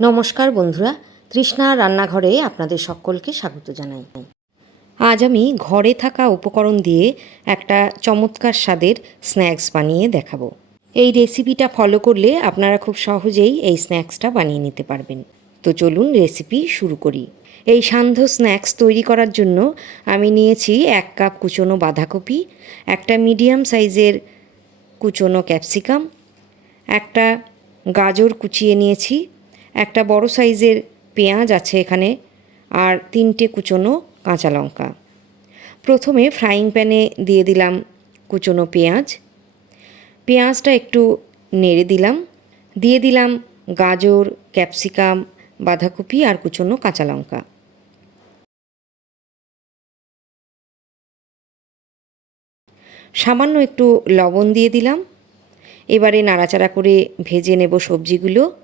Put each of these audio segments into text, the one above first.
নমস্কার বন্ধুরা, তৃষ্ণা রান্নাঘরে আপনাদের সকলকে স্বাগত জানাই। আজ আমি ঘরে থাকা উপকরণ দিয়ে একটা চমৎকার স্বাদের স্ন্যাক্স বানিয়ে দেখাবো। এই রেসিপিটা ফলো করলে আপনারা খুব সহজেই এই স্ন্যাক্সটা বানিয়ে নিতে পারবেন। তো চলুন রেসিপি শুরু করি। এই সান্ধ্য স্ন্যাক্স তৈরি করার জন্য আমি নিয়েছি এক কাপ কুচনো বাঁধাকপি, একটা মিডিয়াম সাইজের কুচনো ক্যাপসিকাম, একটা গাজর কুচিয়ে নিয়েছি একটা বড় সাইজের পেঁয়াজ আছে এখানে আর তিনটে কুচনো কাঁচা লঙ্কা। প্রথমে ফ্রাইং প্যানে দিয়ে দিলাম কুচনো পেঁয়াজ। পেঁয়াজটা একটু নেড়ে দিলাম। দিয়ে দিলাম গাজর, ক্যাপসিকাম, বাঁধাকপি আর কুচনো কাঁচা লঙ্কা। সামান্য একটু লবণ দিয়ে দিলাম। এবারে নাড়াচাড়া করে ভেজে নেব সবজিগুলো।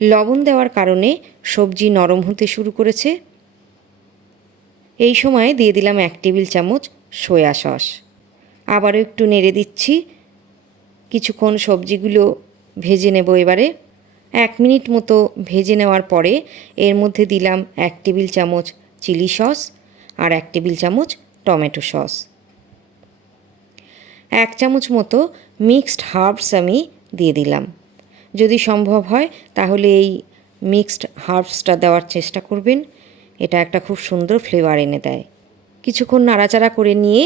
লবণ দেওয়ার কারণে সবজি নরম হতে শুরু করেছে। এই সময় দিয়ে দিলাম এক টেবিল চামচ সয়া সস। আবারও একটু নেড়ে দিচ্ছি। কিছুক্ষণ সবজিগুলো ভেজে নেব এবারে। এক মিনিট মতো ভেজে নেওয়ার পরে এর মধ্যে দিলাম এক টেবিল চামচ চিলি সস আর এক টেবিল চামচ টমেটো সস। এক চামচ মতো মিক্সড হার্বস আমি দিয়ে দিলাম। যদি সম্ভব হয়, তাহলে এই মিক্সড হার্বসটা দেওয়ার চেষ্টা করবেন। এটা একটা খুব সুন্দর ফ্লেভার এনে দেয়। কিছুক্ষণ নাড়াচাড়া করে নিয়ে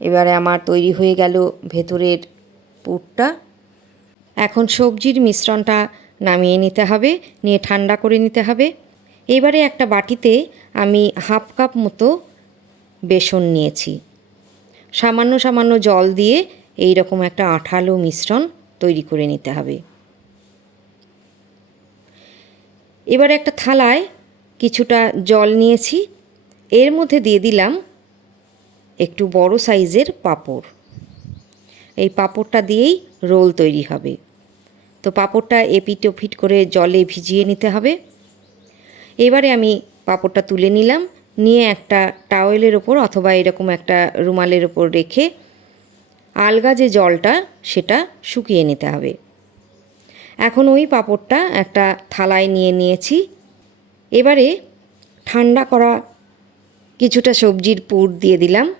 এবারে আমার তৈরি হয়ে গেল ভেতরের পুরটা। এখন সবজির মিশ্রণটা নামিয়ে নিতে হবে, নিয়ে ঠান্ডা করে নিতে হবে। এবারে একটা বাটিতে আমি হাফ কাপ মতো বেসন নিয়েছি। সামান্য সামান্য জল দিয়ে এই রকম একটা আঠালো মিশ্রণ তৈরি করে নিতে হবে। এবার একটা থালায় কিছুটা জল নিয়েছি। এর মধ্যে দিয়ে দিলাম একটু বড় সাইজের পাঁপড়। এই পাঁপড়টা দিয়েই রোল তৈরি হবে। তো পাঁপড়টা এপিট ওপিট করে জলে ভিজিয়ে নিতে হবে। এবারে আমি পাঁপড়টা তুলে নিলাম। নিয়ে একটা টাওয়েলের ওপর অথবা এরকম একটা রুমালের ওপর রেখে আলগা যে জলটা, সেটা শুকিয়ে নিতে হবে। এখন ওই পাঁপড়টা একটা থালায় নিয়ে নিয়েছি। এবারে ঠান্ডা করা কিছুটা সবজির পুর দিয়ে দিলাম।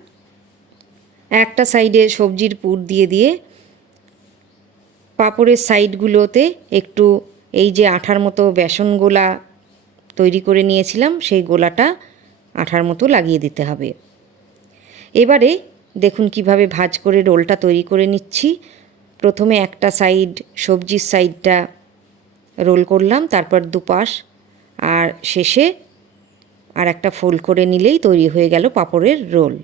একটা সাইডে সবজির পুর দিয়ে দিয়ে পাঁপড়ের সাইডগুলোতে একটু এই যে আঠার মতো বেসন গোলা তৈরি করে নিয়েছিলাম, সেই গোলাটা আঠার মতো লাগিয়ে দিতে হবে। এবারে দেখুন কীভাবে ভাজ করে রোলটা তৈরি করে নিচ্ছি। প্রথমে একটা সাইড, সবজির সাইডটা রোল করলাম, তারপর দুপাশ, আর শেষে আর একটা ফোল্ড করে নিলেই তৈরি হয়ে গেল পাঁপড়ের রোল।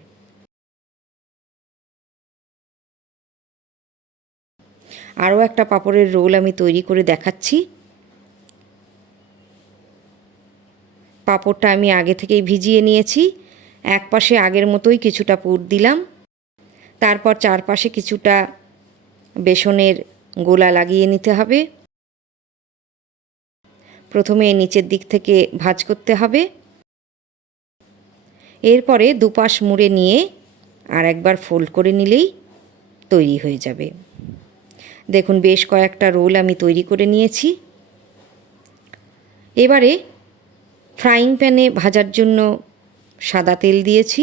আরও একটা পাঁপড়ের রোল আমি তৈরি করে দেখাচ্ছি। পাঁপড়টা আমি আগে থেকেই ভিজিয়ে নিয়েছি। এক পাশে আগের মতোই কিছুটা পুর দিলাম। তারপর চারপাশে কিছুটা বেসনের গোলা লাগিয়ে নিতে হবে। প্রথমে নিচের দিক থেকে ভাজ করতে হবে। এরপরে দুপাশ মুড়ে নিয়ে আর একবার ফোল্ড করে নিলেই তৈরি হয়ে যাবে। দেখুন, বেশ কয়েকটা রোল আমি তৈরি করে নিয়েছি। এবারে ফ্রাইং প্যানে ভাজার জন্য সাদা তেল দিয়েছি।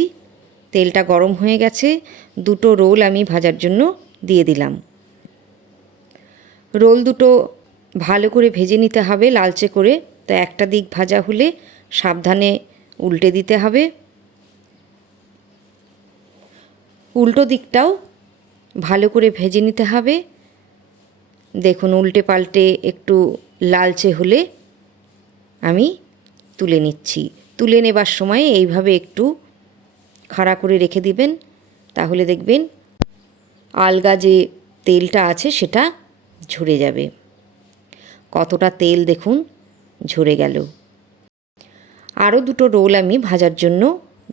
তেলটা গরম হয়ে গেছে, দুটো রোল আমি ভাজার জন্য দিয়ে দিলাম। রোল দুটো ভালো করে ভেজে নিতে হবে লালচে করে, তো একটা দিক ভাজা হলে সাবধানে উল্টে দিতে হবে। উল্টো দিকটাও ভালো করে ভেজে নিতে হবে। দেখুন, উল্টে পাল্টে একটু লালচে হলে আমি তুলে নিচ্ছি। তুলে নেবার সময় এইভাবে একটু খাড়া করে রেখে দিবেন, তাহলে দেখবেন আলগা যে তেলটা আছে সেটা ঝরে যাবে। কতটা তেল দেখুন, ঝরে গেল। আরও দুটো রোল আমি ভাজার জন্য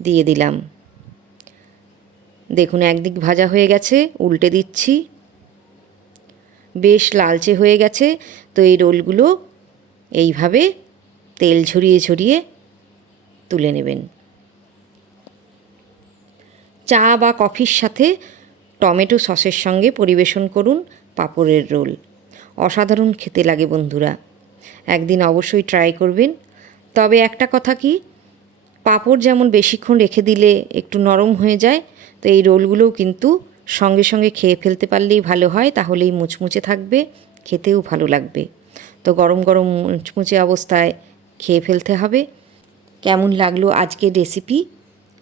দিয়ে দিলাম। দেখুন একদিক ভাজা হয়ে গেছে, উল্টে দিচ্ছি। বেশ লালচে হয়ে গেছে, তো এই রোলগুলো এইভাবে তেল ঝরিয়ে ঝরিয়ে তুলে নেবেন। চা বা কফির সাথে টমেটো সসের সঙ্গে পরিবেশন করুন পাঁপড়ের রোল। অসাধারণ খেতে লাগে বন্ধুরা। একদিন অবশ্যই ট্রাই করবেন। তবে একটা কথা কি, পাঁপড় যেমন বেশিক্ষণ রেখে দিলে একটু নরম হয়ে যায়, তো এই রোলগুলোও কিন্তু সঙ্গে সঙ্গে খেয়ে ফেলতে পারলেই ভালো হয়, তাহলেই মুচমুচে থাকবে, খেতেও ভালো লাগবে। তো গরম গরম মুচমুচে অবস্থায় খেয়ে ফেলতে হবে। কেমন লাগল আজকের রেসিপি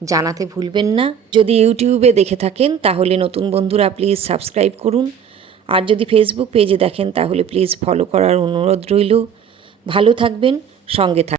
জানাতে ভুলবেন না। যদি ইউটিউবে দেখে থাকেন, তাহলে নতুন বন্ধুরা প্লিজ সাবস্ক্রাইব করুন। আর যদি ফেসবুক পেজে দেখেন, তাহলে প্লিজ ফলো করার অনুরোধ রইল। ভালো থাকবেন, সঙ্গে থাক